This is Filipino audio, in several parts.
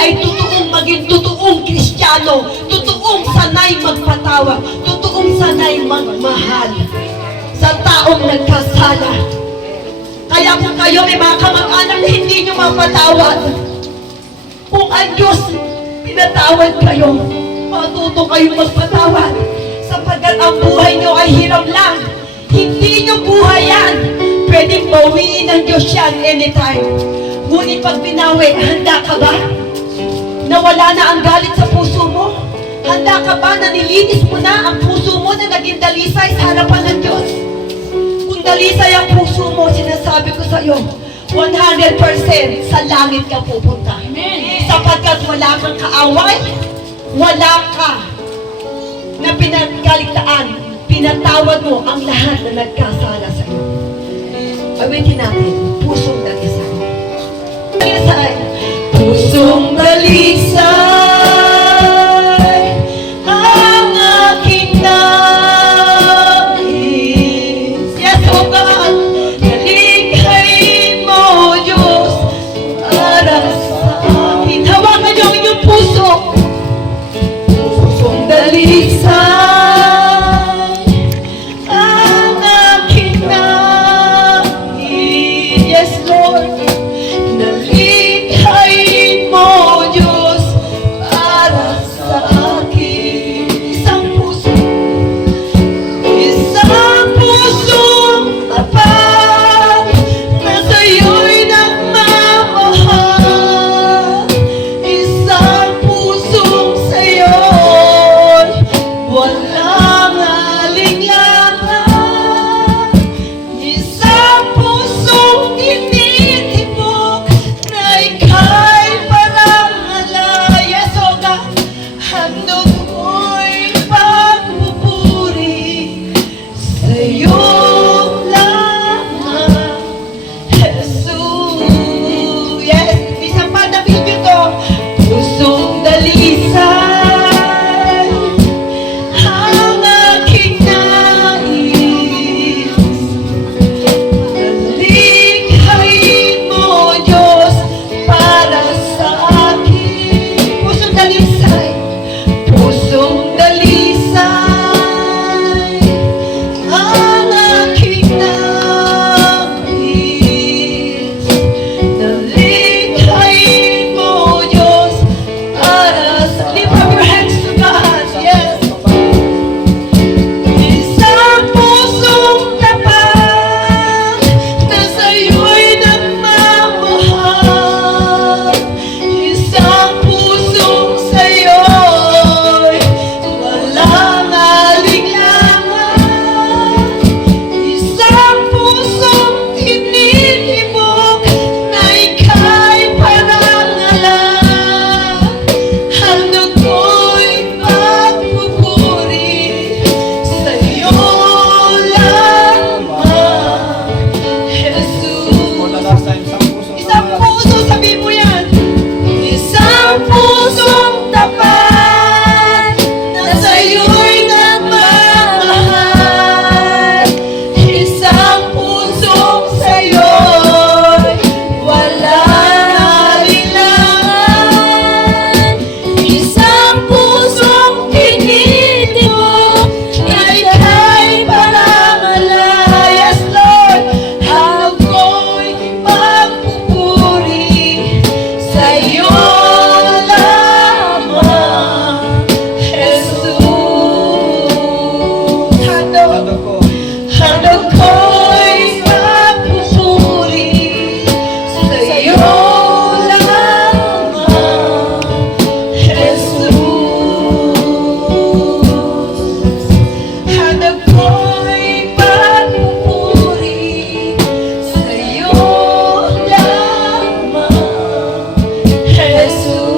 ay maging totoong Kristiyano, totoong sanay magpatawad, totoong sanay magmahal sa taong nagkasala. Kaya kung kayo may mga kamag-anak na hindi nyo mapatawad, kung ang Diyos pinatawad kayo, matuto kayong magpatawad, sapagkat ang buhay nyo ay hiram lang. Hindi nyo buhay yan. Pwedeng bawiin ng Diyos yan anytime. Ngunit pag binawi, handa ka ba? Nawala na ang galit sa puso mo? Handa ka ba na nilinis mo na ang puso mo na naging dalisay sa harapan ng Diyos? Kung dalisay ang puso mo, sinasabi ko sa iyo, 100% sa langit ka pupunta. Amen. Sapagkat wala kang kaaway, wala ka na pinagaligtaan, pinatawad mo ang lahat na nagkasala sa iyo. Awitin natin, pusong dalisay. Dalisay, pusong dalisay, ang aking nais. Yes, O God, nalikhain mo, Diyos, para sa akin. Hawakan niyo ang inyong puso. Pusong dalisay, ang aking nais. Yes, Lord, nalikhain mo, Diyos, para sa akin. Isang pusong tapat na sa'yo'y nagmamahal. Isang pusong sa'yo'y walang alinlangan. Isang pusong tinitibok na ika'y parang alay. Yes, O God, handog mo'y pagpupuri sa'yo lamang, Jesus. Yes, isang pa na video to. Pusong dalisay, ang aking nais. Nalikhain mo, Diyos, para sa akin. Pusong dalisay, pusong dalisay, ang aking nais. Nalikhain mo, Diyos, para sa... Lift up your hands to God. Yes. Isang pusong tapat na sa'yo'y nagmamahal. Isang pusong sa'yo'y walang alinlangan. Isang pusong tinitibok na ika'y parang alay. Handog mo'y pagpupuri sa'yo lamang, Jesus. Isang puso, sabi mo yan. Isang pusong tapat na sa'yo'y nagmamahal. Isang pusong sa'yo'y walang alinlangan. Isang pusong tinitibok na ika'y parang alay. Yes, Lord, handog ko'y pagpupuri sa'yo lamang, Jesus. Handog ko'y pagpupuri sa'yo lamang, Jesus. Handog ko'y pagpupuri sa'yo lamang, Jesus.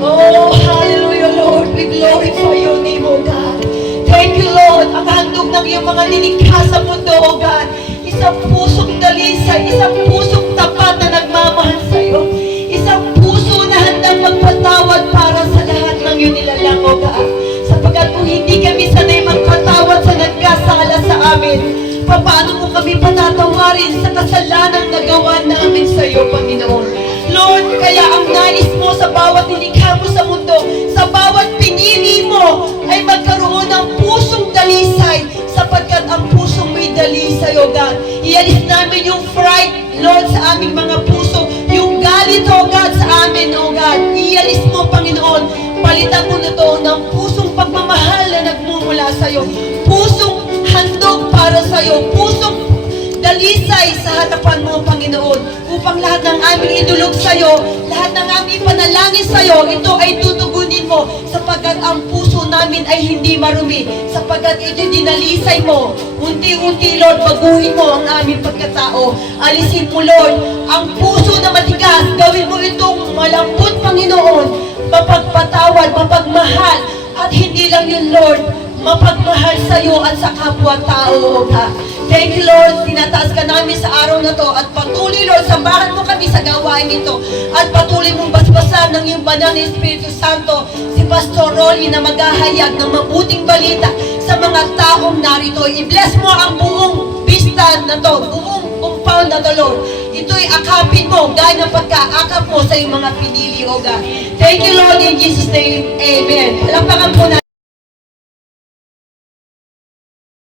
Oh, hallelujah, Lord. We glorify your name, O God. Thank you, Lord. Ang handog ng iyong mga nilikha sa mundo, O God. Isang pusong dalisay, isang pusong tapat na nagmamahal sa iyo. Isang puso na handang magpatawad para sa lahat ng iyong nilalang, O God. Sapagkat kung hindi kami sanay magpatawad sa nagkasala sa amin, paano mo kami patatawarin sa kasalanang nagawa namin sa iyo, Panginoon? Lord, kaya ang nais mo sa bawat nilikha mo sa mundo, sa bawat pinili mo, ay magkaroon ng pusong dalisay, sapagkat ang pusong may dalisay, O God. Ialis namin yung fright, Lord, sa aming mga puso, yung galit, O God, sa amin, O God. Ialis mo, Panginoon, palitan mo na to ng pusong pagmamahal na nagmumula sa'yo, pusong handog para sa'yo, pusong dalisay sa harapan mo, Panginoon, upang lahat ng aming idulog sa'yo, lahat ng aming panalangin sa'yo, ito ay tutugunin mo, sapagkat ang puso namin ay hindi marumi, sapagkat ito dinalisay mo. Unti-unti, Lord, baguhin mo ang aming pagkatao. Alisin mo, Lord, ang puso na matigas, gawin mo itong malambot, Panginoon, mapagpatawad, mapagmahal, at hindi lang yun, Lord, mapagmahal sa iyo at sa kapwa-tao, O God. Thank you, Lord. Tinataas ka namin sa araw na to at patuloy, Lord, sambahan mo kami sa gawain ito at patuloy mong basbasan ng iyong banal na Espiritu Santo si Pastor Rolly na maghahayag ng mabuting balita sa mga taong narito. I-bless mo ang buong pista na to, buong compound na to, Lord. Ito'y akapin mo, gaya ng pagkaakap mo sa iyong mga pinili, O God. Thank you, Lord, in Jesus' name. Amen. Palakpakan po natin.